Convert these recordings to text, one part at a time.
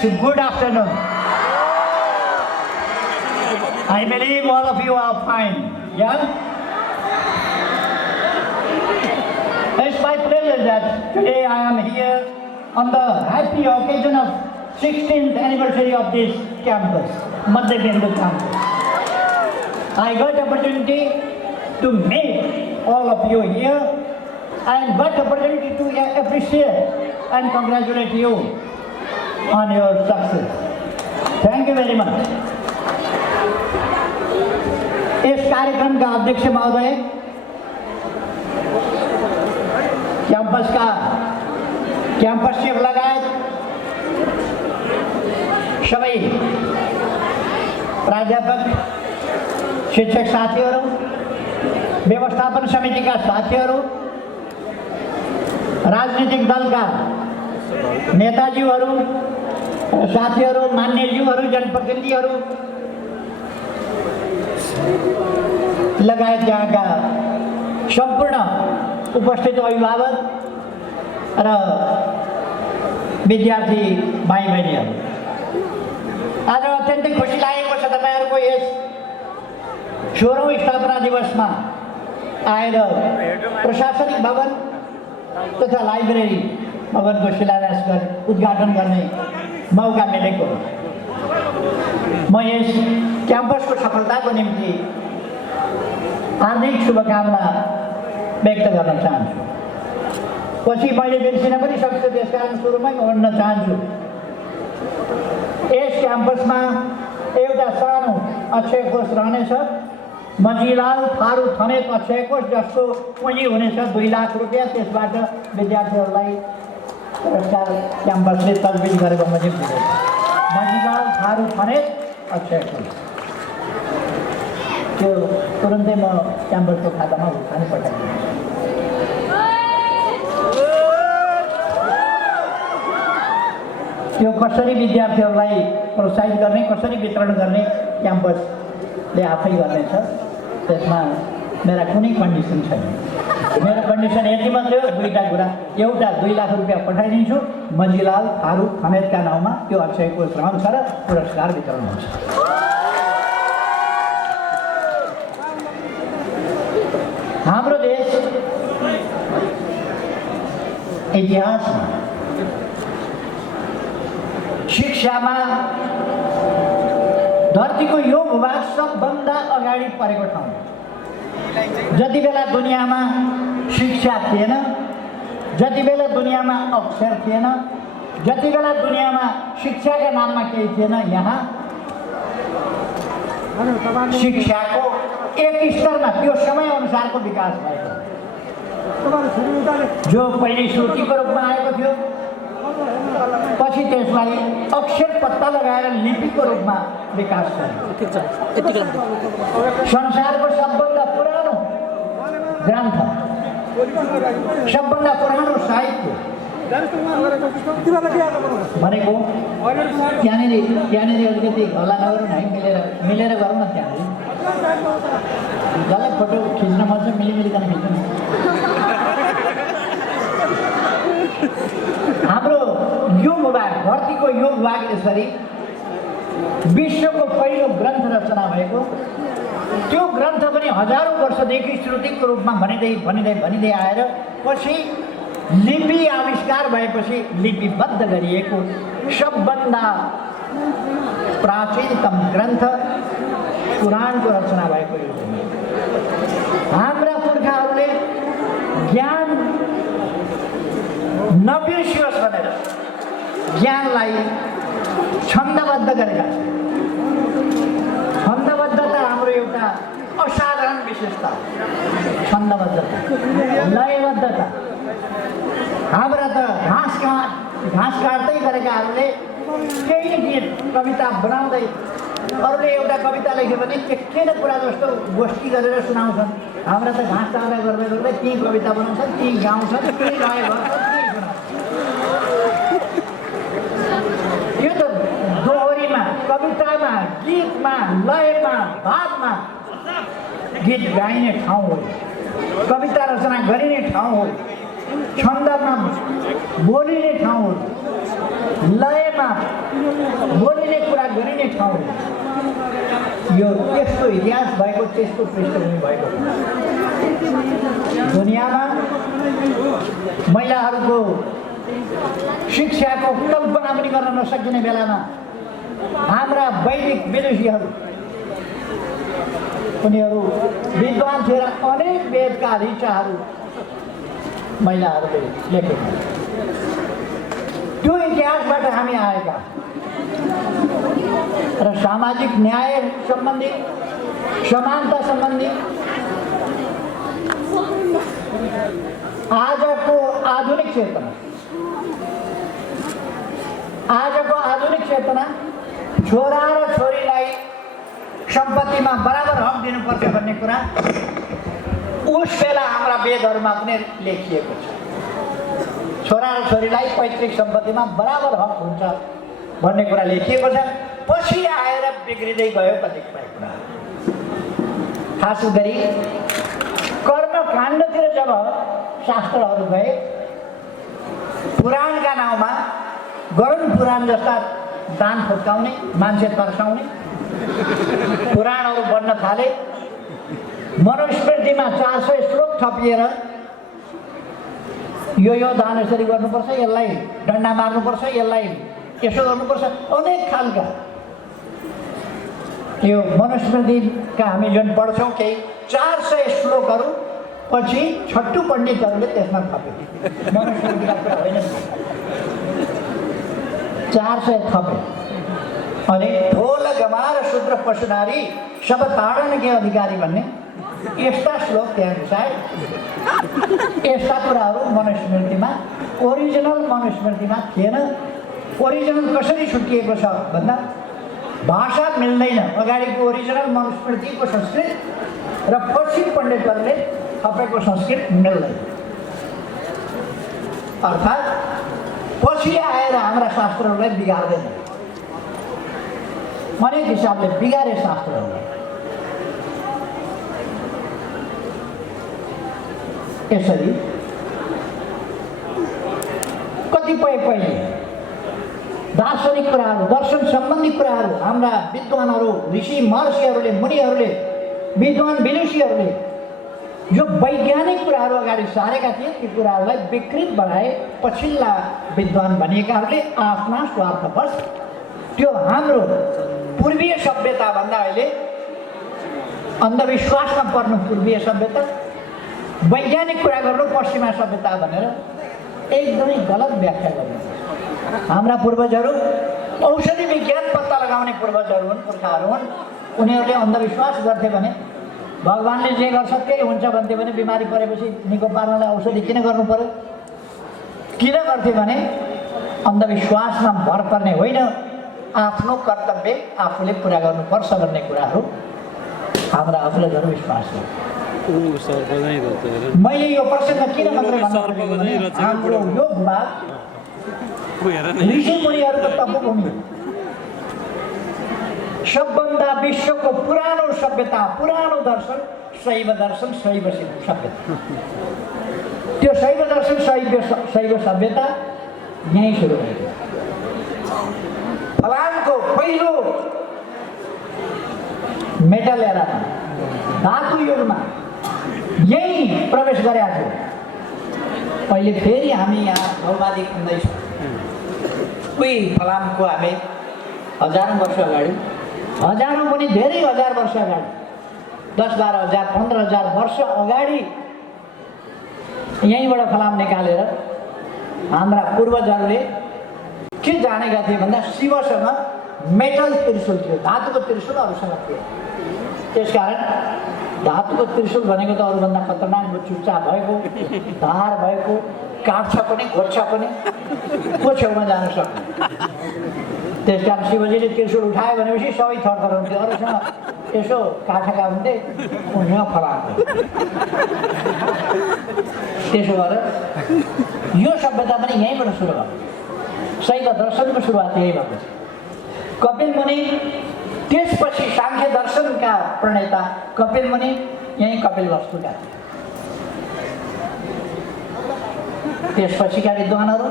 Friends, good afternoon. I believe all of you are fine. Yeah? It's my pleasure that today I am here on the happy occasion of 16th anniversary of this campus, Madhya Bindu campus. I got opportunity to meet all of you here and got opportunity to appreciate and congratulate you on your success. Thank you very much. इस कार्यक्रम का अध्यक्ष महोदय, campus chief लगायत सबै प्राध्यापक, शिक्षक साथीहरू, व्यवस्थापन समितिका साथीहरू, राजनीतिक दलका नेताजीहरू, साथीहरू, मान्यज्यूहरू, जनप्रतिनिधिहरू लगायत यहाँका सम्पूर्ण उपस्थित अभिभावक र विद्यार्थी भाइ बहिनीहरू, आज अत्यन्तै खुसी लागेको छ तपाईहरुको यस 16औं स्थापना दिवसमा आएर प्रशासनिक भवन तथा लाइब्रेरी भवनको शिलान्यास उद्घाटन गर्ने मौका मिलेको। म यस क्याम्पसको सफलताको निम्ति हार्दिक शुभकामना व्यक्त गर्न चाहन्छु। पछि मैले बिर्सिन पनि सक्छु, त्यसकारण सुरुमै म भन्न चाहन्छु, यस क्याम्पसमा एउटा सानो अक्षय कोष रहनेछ। मन्जीलाल थारू थमेत अक्षय कोष, जसको पुँजी हुनेछ 2 लाख रुपियाँ। त्यसबाट विद्यार्थीहरूलाई पुरस्कार क्याम्पसले तजविज गरेको बमोजिम दिँदैछ। मन्जीलाल थारू थमेत अक्षय कोष, त्यो तुरन्तै म क्याम्पसको खातामा भुक्तानी पठाइदिन्छु। त्यो कसरी विद्यार्थीहरूलाई प्रोत्साहित गर्ने, कसरी वितरण गर्ने क्याम्पसले आफै गर्नेछ। त्यसमा मेरा कुनै कन्डिसन छैन। मेरो कन्डिसन यति मात्रै हो, 2टा कुरा। एउटा 2 लाख रुपियाँ पठाइदिन्छु मन्जीलाल थारू थमेतका नाउँमा, त्यो अक्षय कोष रहन्छ र पुरस्कार वितरण हुन्छ। हाम्रो देश इतिहासमा शिक्षामा धरतीको यो भूभाग सबभन्दा अगाडि परेको ठाउँ। जति बेला दुनियाँमा शिक्षा थिएन, जति बेला दुनियाँमा अक्षर थिएन, जति बेला दुनियाँमा शिक्षाका नाममा केही थिएन, यहाँ शिक्षाको एक स्तरमा त्यो समय अनुसारको विकास भएको, जो पहिले श्रुतिको रूपमा आएको थियो, पछि त्यसलाई अक्षर पत्ता लगाएर लिपिको रूपमा विकास गर्यो। संसारको सबभन्दा पुरानो ग्रन्थ, सबभन्दा पुरानो साहित्य भनेको त्यहाँनिर अलिकति हल्ला नगरौँ है, मिलेर गरौँ न। त्यहाँनिर जसलाई फोटो खिच्न मन छ मिलिकन खिच्नु। हाम्रो यो भूभाग, धरतीको यो भूभाग यसरी विश्वको पहिलो ग्रन्थ रचना भएको, त्यो ग्रन्थ पनि हजारौँ वर्षदेखि श्रुतिको रूपमा भनिँदै आएर पछि लिपि आविष्कार भएपछि लिपिबद्ध गरिएको सबभन्दा प्राचीनतम ग्रन्थ पुराणको रचना भएको यो। हाम्रा पुर्खाहरूले ज्ञान नबिर्सियोस् भनेर ज्ञानलाई छन्दबद्ध गरेका छन्। छन्दबद्धता हाम्रो एउटा असाधारण विशेषता। छन्दबद्धता, लयबद्धता। हाम्रा त घाँस काट्दै गरेकाहरूले केही गीत कविता बनाउँदै, अरूले एउटा कविता लेख्यो भने के न कुरा जस्तो गोष्ठी गरेर सुनाउँछन्। हाम्रा त घाँस काट्दा गर्दै ती कविता बनाउँछन्, ती गाउँछन्, ती गाए गर्छन्, ती सुनाउँछन्। यो त दोहोरीमा, कवितामा, गीतमा, लयमा, भावमा गीत गाइने ठाउँ हो, कविता रचना गरिने ठाउँ हो, छन्दमा बोलिने ठाउँ हो, लयमा बोलिने कुरा गरिने ठाउँ यो त्यस्तो इतिहास भएको त्यस्तो पृष्ठभूमि भएको दुनियाँमा महिलाहरूको शिक्षाको कल्पना पनि गर्न नसकिने बेलामा हाम्रा वैदिक विदुषीहरू उनीहरू विद्वान थिए र अनेक वेदका ऋचाहरू महिलाहरूले लेखेका त्यो इतिहासबाट हामी आएका र सामाजिक न्याय सम्बन्धी समानता सम्बन्धी आजको आधुनिक चेतना छोरा र छोरीलाई सम्पत्तिमा बराबर हक दिनुपर्छ भन्ने कुरा उस बेला हाम्रा वेदहरूमा पनि लेखिएको छ। छोरा र छोरीलाई पैतृक सम्पत्तिमा बराबर हक हुन्छ भन्ने कुरा लेखिएको छ। पछि आएर बिग्रिँदै गयो कतिपय कुरा, खास गरी कर्मकाण्डतिर जब शास्त्रहरू गए पुराणका नाउँमा गरुड पुराण जस्ता दान फुत्काउने मान्छे तर्साउने पुराणहरू बन्न थाले। मनुस्मृतिमा 400 श्लोक थपिएर यो दान यसरी गर्नुपर्छ, यसलाई डन्डा मार्नुपर्छ, यसलाई यसो गर्नुपर्छ, अनेक खालका यो मनुस्मृतिका हामी जुन पढ्छौँ केही 400 श्लोकहरू पछि छट्टु पण्डितहरूले त्यसमा थपे। मनुस्मृतिका कुरा होइन, 400 थपे। अनि ढोल गमार शूद्र पशुनारी सब ताडन के अधिकारी भन्ने यस्ता श्लोक त्यहाँ घुसाए। यस्ता कुराहरू मनुस्मृतिमा ओरिजिनल मनुस्मृतिमा थिएन। ओरिजिनल कसरी छुट्टिएको छ भन्दा भाषा मिल्दैन। अगाडिको ओरिजिनल मनुस्मृतिको संस्कृत र पछि पण्डितहरूले थपेको संस्कृत मिल्दैन। अर्थात् पछि आएर हाम्रा शास्त्रहरूलाई बिगार्दैन। अनेक हिसाबले बिगारे शास्त्रहरूलाई। यसरी कतिपय पहिले दार्शनिक कुराहरू, दर्शन सम्बन्धी कुराहरू हाम्रा विद्वानहरू, ऋषि महर्षिहरूले, मुनिहरूले, विद्वान विदुषीहरूले जो वैज्ञानिक कुराहरू अगाडि सारेका थिए ती कुराहरूलाई विकृत बनाए। पछिल्ला विद्वान भनिएकाहरूले आफ्ना स्वार्थवश त्यो हाम्रो पूर्वीय सभ्यता भन्दा अहिले अन्धविश्वासमा पर्नु पूर्वीय सभ्यता, वैज्ञानिक कुरा गर्नु पश्चिमा सभ्यता भनेर एकदमै गलत व्याख्या गर्नु। हाम्रा पूर्वजहरू औषधि विज्ञान पत्ता लगाउने पूर्वजहरू हुन्, पुर्खाहरू हुन्। उनीहरूले अन्धविश्वास गर्थे भने भगवानले जे गर्छ त्यही हुन्छ भन्थे भने बिमारी परेपछि निको पार्नलाई औषधि किन गर्नु पर्यो? किन गर्थे भने अन्धविश्वासमा भर पर्ने होइन, आफ्नो कर्तव्य आफूले पुरा गर्नुपर्छ भन्ने कुराहरू हाम्रा अग्रजहरू विश्वास गर्छन्। मैले यो प्रसङ्ग किन मात्रै भन्नु भने हाम्रो यो भूभाग ऋषि मुनिहरूको तपोभूमि हो। सबभन्दा विश्वको पुरानो सभ्यता, पुरानो दर्शन शैव दर्शन, शैव सभ्यता। त्यो शैव दर्शन, शैव सभ्यता यहीँ सुरु भएको। फलामको पहिलो मेटल एरामा, धातु युगमा यही प्रवेश गरेका थियो। अहिले फेरि हामी यहाँ भौमाधिक हुँदैछौँ। कोही फलामको हामी हजारौँ वर्ष अगाडि, हजारौँ पनि धेरै हजार वर्ष अगाडि, 10-12 हजार 15,000 वर्ष अगाडि यहीँबाट फलाम निकालेर हाम्रा पूर्वजहरूले के जानेका थिए भन्दा शिवसँग मेटल त्रिशूल थियो, धातुको त्रिशूल अरूसँग थियो। त्यसकारण धातुको त्रिशूल भनेको त अरूभन्दा खतरनाक, चुपचाप भएको, धार भएको, काट्छ पनि घोट्छ पनि, को छेउमा जान सक्ने। त्यसकारण शिवजीले त्रिशूल उठायो भनेपछि सबै थरथर हुन्थ्यो। अरूसँग यसो काठका हुन्थे, उनीसँग फलाएको। त्यसो गरेर यो सभ्यता पनि यहीँबाट सुरु भयो। शैव दर्शनको सुरुवात यही भएको छ। कपिल मुनि, त्यसपछि साङ्ख्य दर्शनका प्रणेता कपिल मुनि यही कपिलवस्तुका थिए। त्यसपछिका विद्वानहरू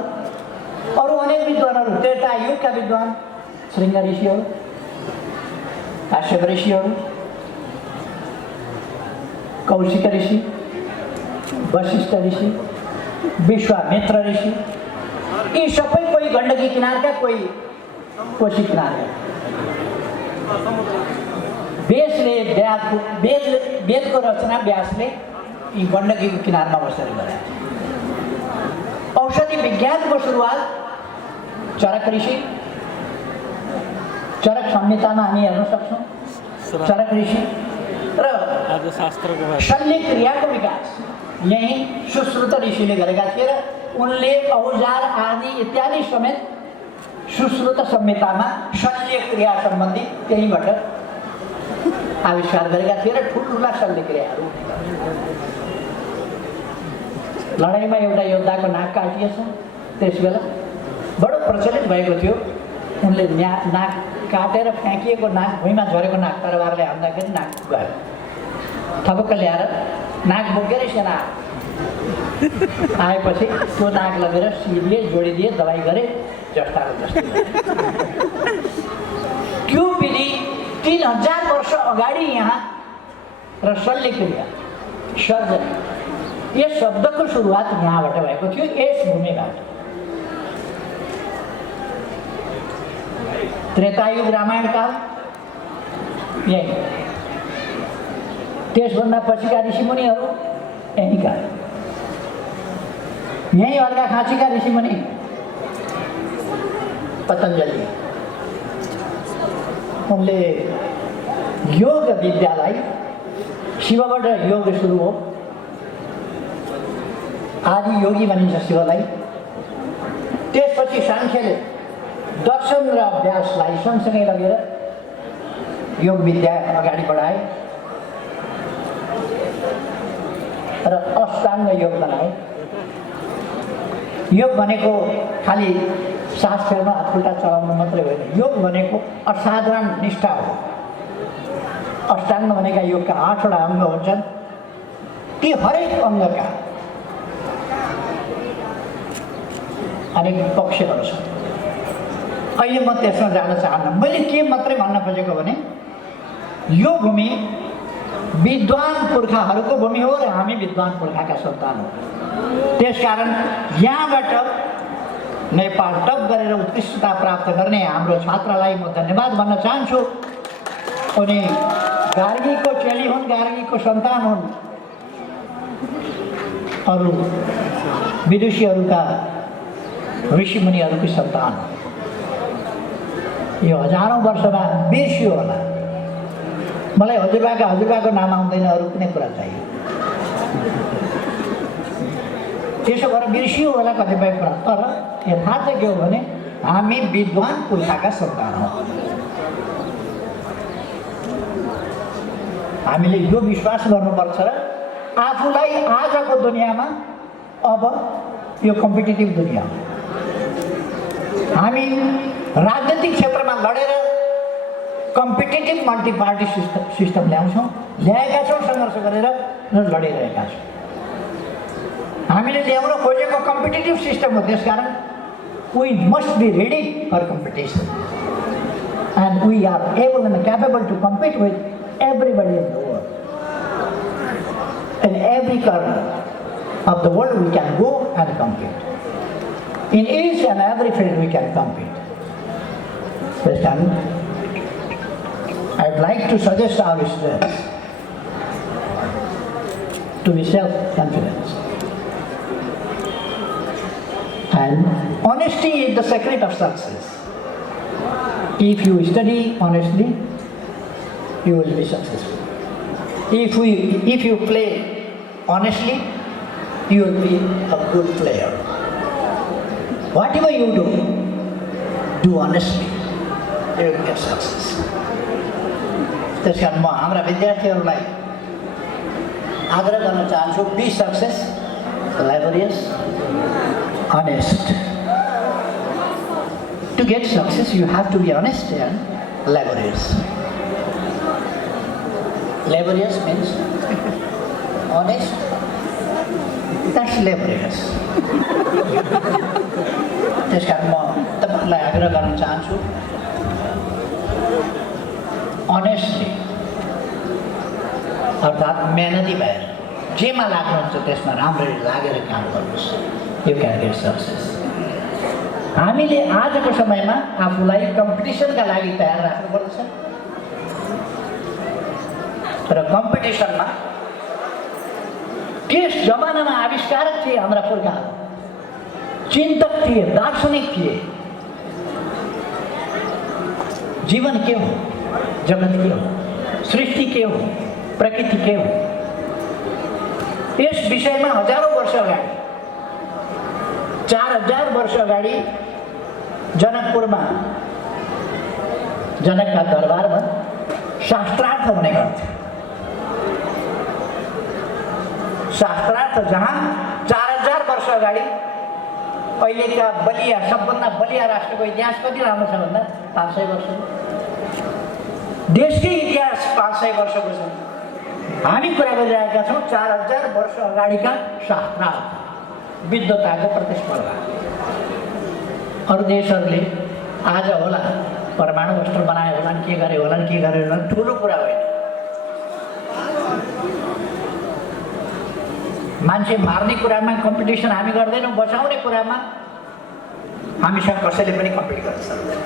अरू अनेक विद्वानहरू, त्रेता युगका विद्वान, श्रृङ्ग ऋषिहरू, काश्यप ऋषिहरू, कौशिक ऋषि, वशिष्ठ ऋषि, विश्वामित्र ऋषि, यी सबै कोही गण्डकी किनारका, कोही कोशी किनारका। वेदको रचना व्यासले यी गण्डकीको किनारमा बसेर गरे। औषधि विज्ञानको सुरुवात चरक ऋषि, चरक संहितामा हामी हेर्न सक्छौँ। चरक ऋषि र शल्य क्रियाको विकास यही सुश्रुत ऋषिले गरेका थिए र उनले औजार आदि इत्यादि समेत सुश्रुत संहितामा शल्य क्रिया सम्बन्धी त्यहीँबाट आविष्कार गरेका थिए र ठुल्ठुला शल्य क्रियाहरू। लडाइँमा एउटा योद्धाको नाक काटिएछ, त्यस बेला बडो प्रचलित भएको थियो। उनले नाक काटेर फ्याँकिएको नाक, भुइँमा झरेको नाक तरबारले हान्दाखेरि नाक गयो। थपक्क ल्याएर नाक बोकेर सेना आएपछि त्यो नाक लगेर सिरिए, जोडिदिए, दबाई गरे, जस्ताको जस्तै। त्यो विधि 3000 वर्ष अगाडि यहाँ र शल्य क्रिया, सर्जन, यस शब्दको सुरुवात यहाँबाट भएको थियो, यस भूमिबाट। त्रेतायुग रामायण काल यही, त्यसभन्दा पछिका ऋषिमुनिहरू यहीँका, यही अर्घाखाँचीका ऋषिमुनि पतञ्जलि, उनले योग विद्यालाई, शिवबाट योग सुरु हो, आदि योगी भनिन्छ शिवलाई। त्यसपछि साङ्ख्यले दर्शन र अभ्यासलाई सँगसँगै लगेर योग विद्या अगाडि बढाए र अष्टाङ्ग योग बनाए। योग भनेको खालि सास फेर्न, हातखुट्टा चलाउनु मात्रै होइन। योग भनेको असाधारण निष्ठा हो। अष्टाङ्ग भनेका योगका 8वटा अङ्ग हुन्छन्। ती हरेक अङ्गका अनेक पक्षहरू छन्। अहिले म त्यसमा जान चाहन्न। मैले के मात्रै भन्न खोजेको भने यो भूमि विद्वान पुर्खाहरूको भूमि हो र हामी विद्वान पुर्खाका सन्तान हो। त्यसकारण यहाँबाट नेपाल टप गरेर उत्कृष्टता प्राप्त गर्ने हाम्रो छात्रलाई म धन्यवाद भन्न चाहन्छु। उनी गार्गीको चेली हुन्, गार्गीको सन्तान हुन्, अरू विदुषीहरूका, ऋषिमुनिहरूको सन्तान हो। यो हजारौँ वर्षमा बिर्सियो होला। मलाई हजुरबाको नाम आउँदैन, अरू कुनै कुरा चाहियो। त्यसो भएर बिर्सियो होला कतिपय कुरा, तर यथार्थ के हो भने हामी विद्वान पुर्खाका सन्तान हौँ। हामीले यो विश्वास गर्नुपर्छ र आफूलाई आजको दुनियाँमा, अब यो कम्पिटिटिभ दुनियाँ हो, हामी राजनीतिक क्षेत्रमा लडेर कम्पिटिटिभ मल्टी पार्टी सिस्टम ल्याएका छौँ, सङ्घर्ष गरेर लडिरहेका छौँ। हामीले ल्याउन खोजेको कम्पिटिटिभ सिस्टम हो। त्यसकारण we must be ready for competition and we are able and capable to compete with everybody in the world. In every corner of the world we can go and compete. In each and every field we can compete. This time, I would like to suggest our students to be self-confident. And honesty is the secret of success. If you study honestly, you will be successful. If you play honestly, you will be a good player. Whatever you do honestly, you will get success. त्यसकारण म हाम्रा विद्यार्थीहरूलाई आग्रह गर्न चाहन्छु, be success, laborious, honest. To get success, you have to be honest and laborious. Laborious means honest. That's laborious. त्यसकारण म तपाईँहरूलाई आग्रह गर्न चाहन्छु, अनेस्टली अर्थात् मेहनती भएर जेमा लाग्नुहुन्छ त्यसमा राम्ररी लागेर काम गर्नुहोस्। You can get success. हामीले आजको समयमा आफूलाई कम्पिटिसनका लागि तयार राख्नुपर्दछ र कम्पिटिसनमा त्यस जमानामा आविष्कारक थिए हाम्रा पुर्खाहरू, चिन्तक थिए, दार्शनिक थिए। जीवन के हो, जगत के हो, सृष्टि के हो, प्रकृति के हो, यस विषयमा हजारौं वर्ष अगाडि 4000 वर्ष अगाडि जनकपुरमा जनकका दरबारमा शास्त्रार्थ हुने गर्थ्यो। शास्त्रार्थ जहाँ 4000 वर्ष अगाडि अहिलेका बलिया सबभन्दा बलिया राष्ट्रको इतिहास कति लामो छ भन्दा 500 वर्ष। देशकै इतिहास 500 वर्षको छ। हामी कुरा गरिरहेका छौँ 4000 वर्ष अगाडिका शास्त्रार्थ, विद्वताको प्रतिस्पर्धा। अरू देशहरूले आज होला परमाणु अस्त्र बनाए होलान्, के गरे होलान्, ठुलो कुरा होइन। मान्छे मार्ने कुरामा कम्पिटिसन हामी गर्दैनौँ, बचाउने कुरामा हामीसँग कसैले पनि कम्पिट गर्न सक्दैन।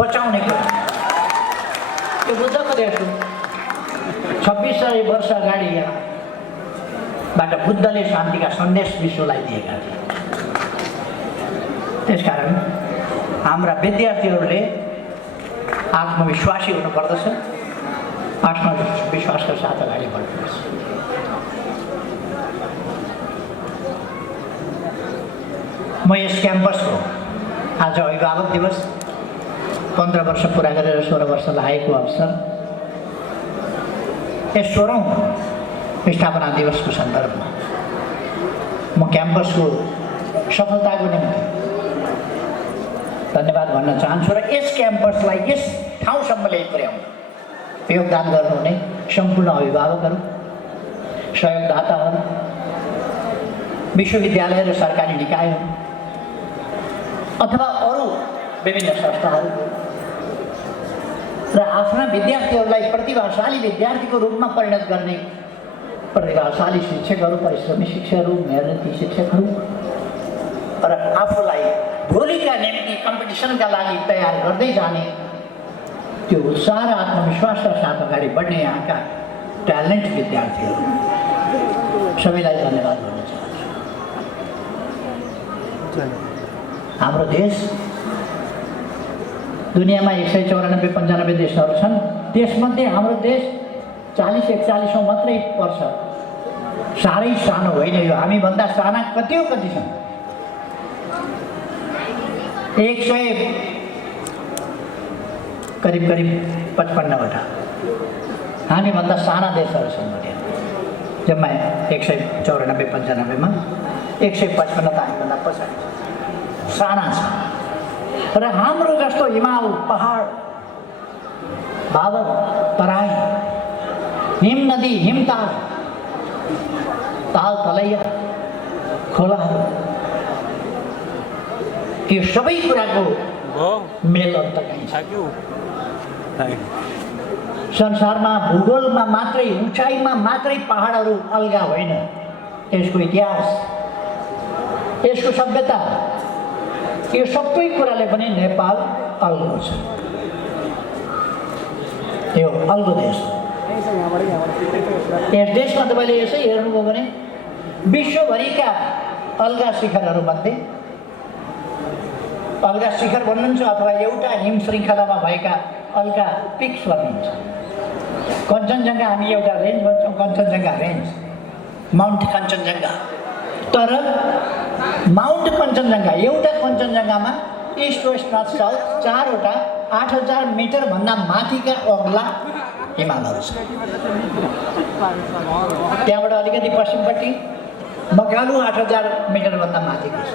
बचाउने कुरा यो बुद्धको देश हो। 2600 वर्ष अगाडि यहाँबाट बुद्धले शान्तिका सन्देश विश्वलाई दिएका थिए। त्यसकारण हाम्रा विद्यार्थीहरूले आत्मविश्वासी हुनुपर्दछ, आत्मविश्वासका साथ अगाडि बढ्नुपर्छ। म यस क्याम्पसको आज अभिभावक दिवस 15 वर्ष पुरा गरेर 16 वर्ष लागेको अवसर, यस 16औं स्थापना दिवसको सन्दर्भमा म क्याम्पसको सफलताको निम्ति धन्यवाद भन्न चाहन्छु र यस क्याम्पसलाई यस ठाउँसम्म ल्याइ पुर्याउन योगदान गर्नुहुने सम्पूर्ण अभिभावकहरू, सहयोगदाताहरू, विश्वविद्यालय र सरकारी निकायहरू अथवा अरू विभिन्न संस्थाहरू र आफ्ना विद्यार्थीहरूलाई प्रतिभाशाली विद्यार्थीको रूपमा परिणत गर्ने प्रतिभाशाली शिक्षकहरू, परिश्रमी शिक्षकहरू, मेहनती शिक्षकहरू र आफूलाई भोलिका निम्ति कम्पिटिसनका लागि तयार गर्दै जाने त्यो उत्साह र आत्मविश्वासका साथ अगाडि बढ्ने यहाँका ट्यालेन्ट विद्यार्थीहरू सबैलाई धन्यवाद भन्न चाहन्छु। हाम्रो देश दुनियाँमा 194-95 देशहरू छन्। त्यसमध्ये हाम्रो देश 40-41औं मात्रै पर्छ। साह्रै सानो होइन यो। हामीभन्दा साना कति छन्? 100 करिब 55वटा हामीभन्दा साना देशहरू छन् दुनियाँमा। जम्मा 194-95मा 155 त हामीभन्दा पछाडि साना छ। र हाम्रो जस्तो हिमाल, पहाड, बादल, तराई, हिम नदी, हिमताल, ताल तलैया, खोलाहरू, यो सबै कुराको मेल अन्त कहीँ छ। संसारमा भूगोलमा मात्रै, उचाइमा मात्रै पहाडहरू अलगा होइन। यसको इतिहास, यसको सभ्यता, यो सबै कुराले पनि नेपाल अल्गो छ। यो अल्गो देश हो। यस देशमा तपाईँले यसै हेर्नुभयो भने विश्वभरिका अलगा शिखरहरूमध्ये अलगा शिखर भन्नुहुन्छ अथवा एउटा हिम श्रृङ्खलामा भएका अलगा पिक्स भनिन्छ। कञ्चनजङ्घा हामी एउटा रेन्ज भन्छौँ, कञ्चनजङ्घा रेन्ज, माउन्ट कञ्चनजङ्घा। तर माउन्ट कञ्चनजङ्घा, एउटा कञ्चनजङ्घामा इस्ट वेस्ट नर्थ साउथ 4वटा 8000 मिटरभन्दा माथिका अग्ला हिमालहरू छ। त्यहाँबाट अलिकति पश्चिमपट्टि मकालु 8000 मिटरभन्दा माथिको छ।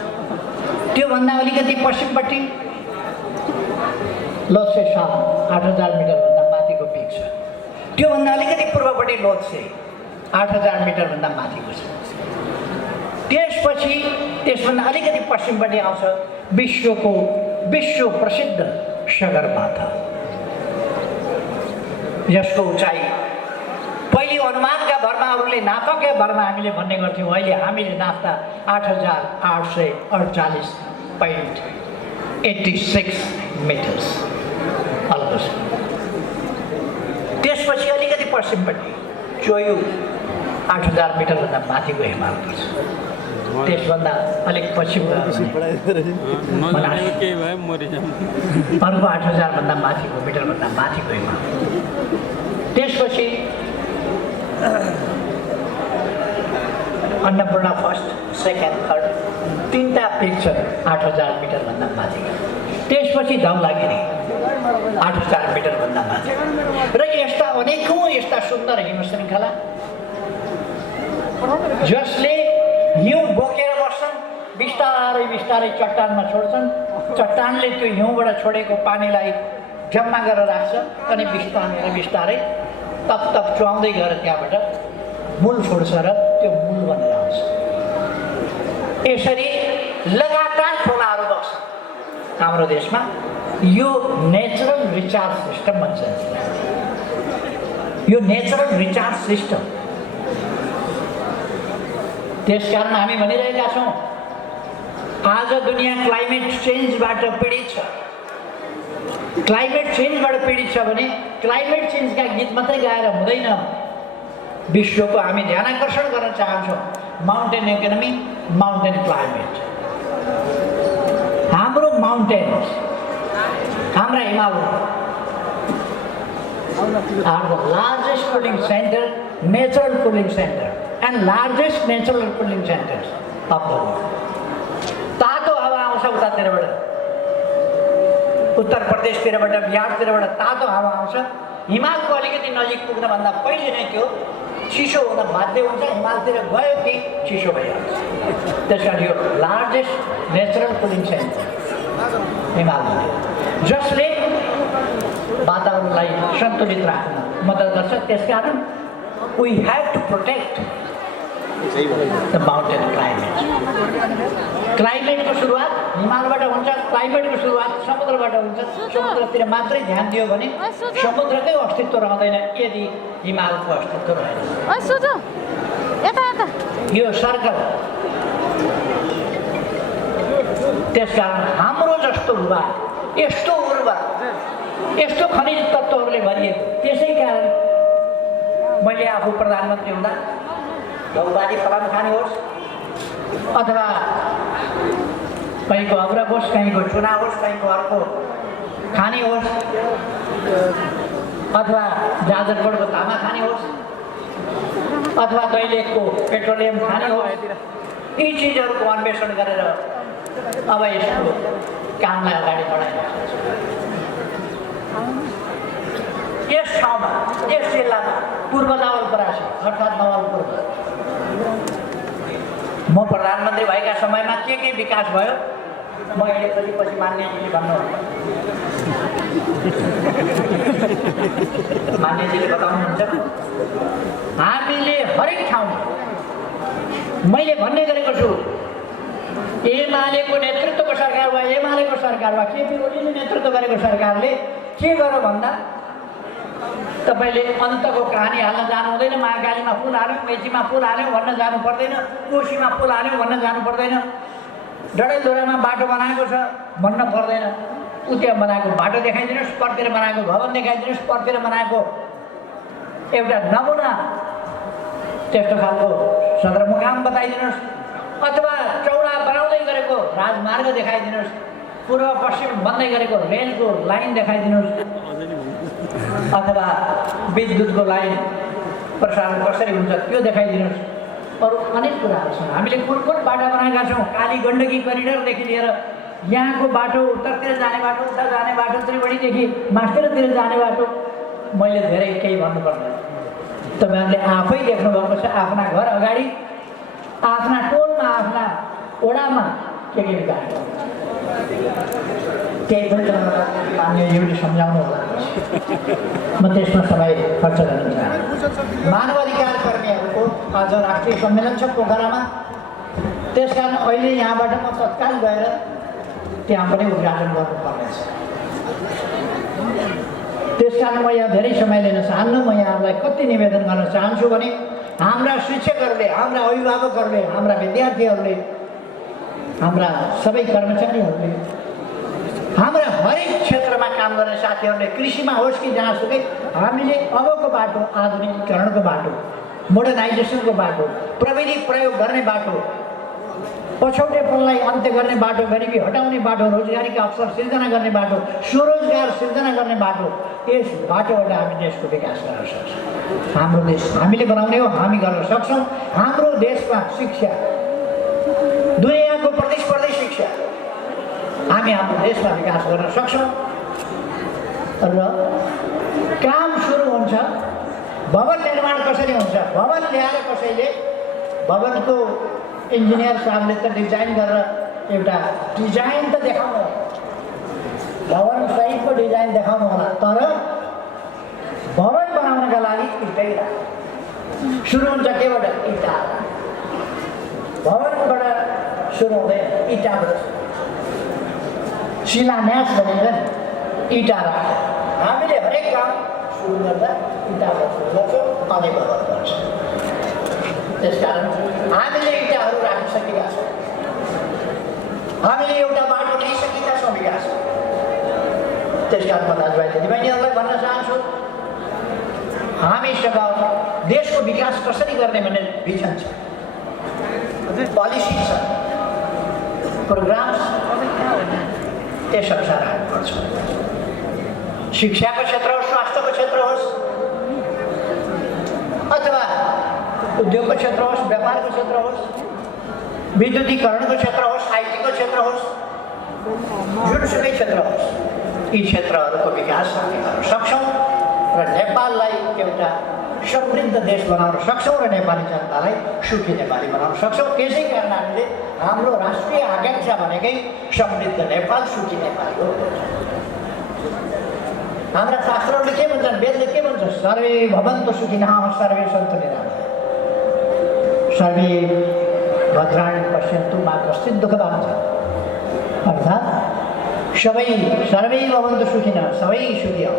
त्योभन्दा अलिकति पश्चिमपट्टि लोत्से 8000 मिटरभन्दा माथिको पिक छ। त्योभन्दा अलिकति पूर्वपट्टि लोत्से 8000 मिटरभन्दा माथिको छ। त्यसपछि त्यसभन्दा अलिकति पश्चिमपट्टि आउँछ विश्व प्रसिद्ध सगरमाथा, यसको उचाइ पहिले अनुमानका भरमा, अरूले नापका भरमा हामीले भन्ने गर्थ्यौँ। अहिले हामीले नाप्दा 8,848.86 मिटर्स अलमोस्ट। त्यसपछि अलिकति पश्चिमपट्टि चोयु 8,000 मिटरभन्दा माथिको हिमाल पर्छ। त्यसभन्दा अलिक पश्चिम अर्को 8,000 भन्दा माथिको मिटरभन्दा माथिको हिमाल। त्यसपछि अन्नपूर्ण फर्स्ट, सेकेन्ड, थर्ड, तीनटा पिक छ 8,000 मिटरभन्दा माथिको। त्यसपछि धौलागिरी 8,000 मिटरभन्दा माथि, र यस्ता अनेकौँ यस्ता सुन्दर हिम श्रृङ्खला जसले हिउँ बोकेर बस्छन्, बिस्तारै बिस्तारै चट्टानमा छोड्छन्। चट्टानले त्यो हिउँबाट छोडेको पानीलाई जम्मा गरेर राख्छ, अनि बिस्तारै बिस्तारै तप तप चुहाउँदै गएर त्यहाँबाट मूल फुट्छ र त्यो मूल बनेर आउँछ। यसरी लगातार खोलाहरू बग्छन् हाम्रो देशमा। यो नेचुरल रिचार्ज सिस्टम भन्छ यसलाई। यो नेचुरल रिचार्ज सिस्टम। त्यसकारण हामी भनिरहेका छौँ, आज दुनियाँ क्लाइमेट चेन्जबाट पीडित छ। क्लाइमेट चेन्जबाट पीडित छ भने क्लाइमेट चेन्जका गीत मात्रै गाएर हुँदैन। विश्वको हामी ध्यान आकर्षण गर्न चाहन्छौँ। Mountain economy, mountain climate. हाम्रो माउन्टेन्स, हाम्रा Himalaya are the largest cooling center, natural cooling center, and largest natural cooling centers of the world. तातो हावा आउँछ उतातिरबाट, उत्तर प्रदेशतिरबाट, बिहारतिरबाट तातो हावा आउँछ। हिमालको अलिकति नजिक पुग्नभन्दा पहिले नै त्यो चिसो हुन बाध्य हुन्छ। हिमालतिर गयो कि चिसो भइहाल्छ। त्यस कारण यो largest natural cooling centre Himalaya, जसले वातावरणलाई सन्तुलित राख्न मद्दत गर्छ। त्यसकारण we have to protect the mountain climate. क्लाइमेटको सुरुवात हिमालबाट हुन्छ, क्लाइमेटको सुरुवात समुद्रबाट हुन्छ। समुद्रतिर मात्रै ध्यान दियो भने समुद्रकै अस्तित्व रहँदैन यदि हिमालको अस्तित्व रहेन। यो सर्कल। त्यसकारण हाम्रो जस्तो भूभाग, यस्तो उर्वर, यस्तो खनिज तत्त्वहरूले भरिएको, त्यसै कारण मैले आफू प्रधानमन्त्री हुँदा घौबारी फलाम खाने होस्, अथवा कहीँको अग्रब होस्, कहीँको चुना होस्, कहीँको अर्को खाने होस्, अथवा जाजरकोटको तामा खाने होस्, अथवा दैलेखको पेट्रोलियम खाने होस्, यी चिजहरूको अन्वेषण गरेर अब यसको कामलाई अगाडि बढाइरहेको छ। यस ठाउँमा, यस जिल्लामा पूर्व नवलपरासी अर्थात् नवलपुर, म प्रधानमन्त्री भएका समयमा के विकास भयो म अहिले पछि मान्यजीले भन्नुहुन्छ, मान्यजीले बताउनुहुन्छ। हामीले हरेक ठाउँमा मैले भन्ने गरेको छु, एमालेको नेतृत्वको सरकार वा एमालेको सरकार वा केपी ओलीले नेतृत्व गरेको सरकारले के गर्यो भन्दा, तपाईँले अन्तको कहानी हाल्न जानु हुँदैन। महाकालीमा पुल हाल्यो, मेचीमा पुल हाल्यो भन्न जानु पर्दैन, कोशीमा पुल हाल्यो भन्न जानु पर्दैन, डडेलधुरामा बाटो बनाएको छ भन्न पर्दैन। उत्यहाँ बनाएको बाटो देखाइदिनुहोस्, परतिर बनाएको भवन देखाइदिनुहोस्, परतिर बनाएको एउटा नमुना त्यस्तो खालको सदरमुकाम बताइदिनुहोस्, अथवा चौडा बनाउँदै गरेको राजमार्ग देखाइदिनुहोस्, पूर्व पश्चिम बन्दै गरेको रेलको लाइन देखाइदिनुहोस्, अथवा विद्युतको लाइन प्रसारण कसरी हुन्छ त्यो देखाइदिनुहोस्। अरू अनेक कुराहरू छन्। हामीले कुन बाटो बनाएका छौँ। काली गण्डकी करिडरदेखि लिएर यहाँको बाटो, उत्तरतिर जाने बाटो, उता जाने बाटो, त्रिवेणीदेखि मास्टरतिर जाने बाटो, मैले धेरै केही भन्नु पर्दैन। तपाईँहरूले आफै देख्नुभएको छ। आफ्ना घर अगाडि, आफ्ना टोलमा, आफ्ना ओडामा के विकास हो, त्यही पनि मान्यज्यूले सम्झाउनु होला। म त्यसमा समय खर्च गर्न चाहन्छु। मानव अधिकार कर्मीहरूको आज राष्ट्रिय सम्मेलन छ पोखरामा। त्यसकारण अहिले यहाँबाट म तत्काल गएर त्यहाँ पनि उद्घाटन गर्नुपर्नेछ। त्यसकारण म यहाँ धेरै समय लिन चाहन्न। म यहाँहरूलाई कति निवेदन गर्न चाहन्छु भने हाम्रा शिक्षकहरूले, हाम्रा अभिभावकहरूले, हाम्रा विद्यार्थीहरूले, हाम्रा सबै कर्मचारीहरूले, हाम्रा हरेक क्षेत्रमा काम गर्ने साथीहरूले, कृषिमा होस् कि जहाँसुकै, हामीले अबको बाटो आधुनिकीकरणको बाटो, मोडर्नाइजेसनको बाटो, प्रविधि प्रयोग गर्ने बाटो, पछौटेपनलाई अन्त्य गर्ने बाटो, गरिबी हटाउने बाटो, रोजगारीका अवसर सिर्जना गर्ने बाटो, स्वरोजगार सिर्जना गर्ने बाटो, यस बाटोबाट हामी देशको विकास गर्न सक्छौँ। हाम्रो देश हामीले बनाउने हो, हामी गर्न सक्छौँ। हाम्रो देशमा शिक्षा, दुनियाँको प्रतिस्पर्धी शिक्षा, हामी हाम्रो देशमा विकास गर्न सक्छौँ। र काम सुरु हुन्छ। भवन निर्माण कसरी हुन्छ? भवन ल्याएर कसैले भवनको इन्जिनियर साहबले त डिजाइन गरेर एउटा डिजाइन त देखाउनु होला, भवन सहितको डिजाइन देखाउनु होला, तर भवन बनाउनका लागि इँटै सुरु हुन्छ। केबाट? इँटा। भवनबाट सुरु हुँदैन, इँटाबाट। शिलान्यास भनेर इँटा राख्छ। हामीले हरेक काम सुरु गर्दा इँटाबाट सुरु गर्छौँ, अनि भवन गर्छ। त्यसकारण हामीले इँटाहरू राखिसकेका छौँ। हामीले एउटा बाटो लिइसकेका छौँ विकास। त्यसकारण म दाजुभाइ दिदीबहिनीहरूलाई भन्न चाहन्छु, हामीसँग देशको विकास कसरी गर्ने भन्ने भिजन छ, पोलिसी छ, प्रोग्राम्स, त्यसअनुसार हाल्नुपर्छ। शिक्षाको क्षेत्र होस्, स्वास्थ्यको क्षेत्र होस्, अथवा उद्योगको क्षेत्र होस्, व्यापारको क्षेत्र होस्, विद्युतीकरणको क्षेत्र होस्, आइटीको क्षेत्र होस्, जुनसुकै क्षेत्र होस्, यी क्षेत्रहरूको विकास हामी गर्न सक्छौँ र नेपाललाई एउटा समृद्ध देश बनाउन सक्छौँ र नेपाली जनतालाई सुखी नेपाली बनाउन सक्छौँ। त्यसै कारण हामीले हाम्रो राष्ट्रिय आकांक्षा भनेकै समृद्ध नेपाल, सुखी नेपाली हो। हाम्रा शास्त्रहरूले के भन्छन्? वेदले के भन्छ? सर्वे भवन्तु सुखिनः सर्वे सन्तु निरामयाः, सर्वे भद्राणि पश्यन्तु मा कश्चित् दुःखदां भवेत्। अर्थात् सर्वै भवन्तु सुखिनः, सबै सुखी हो।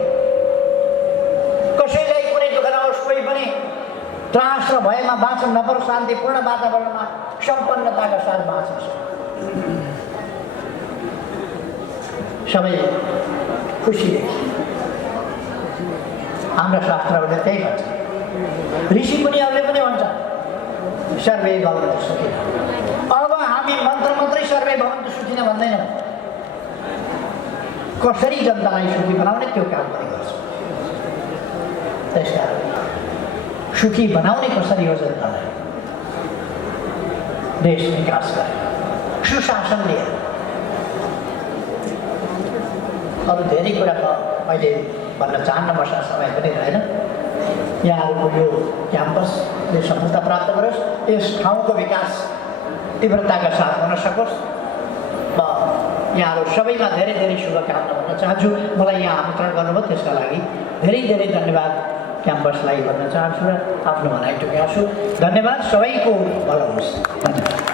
कसैलाई कुनै दुःख नहोस्, कोही पनि त्रास र भयमा बाँच्न नपरोस्, शान्तिपूर्ण वातावरणमा सम्पन्नताका साथ बाँच्छ, सबै खुसी। हाम्रा शास्त्रहरूले त्यही भन्छ। ऋषि मुनिहरूले पनि भन्छ सर्वे भवन्तु सुखिनः। अब हामी मन्त्र मात्रै सर्वे भवन्तु सुखिनः भन्दैनौँ, कसरी जनतालाई सुखी बनाउने त्यो काम पनि गर्छौँ। त्यसकारण सुखी बनाउने कसरी हो जनतालाई? देश विकास गरेर, सुशासन लिएर। अरू धेरै कुरा मैले भन्न चाहन्न, मसँग समय पनि रहेन। यहाँहरूको यो क्याम्पसले सफलता प्राप्त गरोस्, यस ठाउँको विकास तीव्रताका साथ हुन सकोस्। म यहाँहरू सबैमा धेरै धेरै शुभकामना भन्न चाहन्छु। मलाई यहाँ आमन्त्रण गर्नुभयो त्यसका लागि धेरै धेरै धन्यवाद क्याम्पसलाई भन्न चाहन्छु र आफ्नो भनाइ टुङ्ग्याउँछु। धन्यवाद, सबैको भलो होस्। धन्यवाद।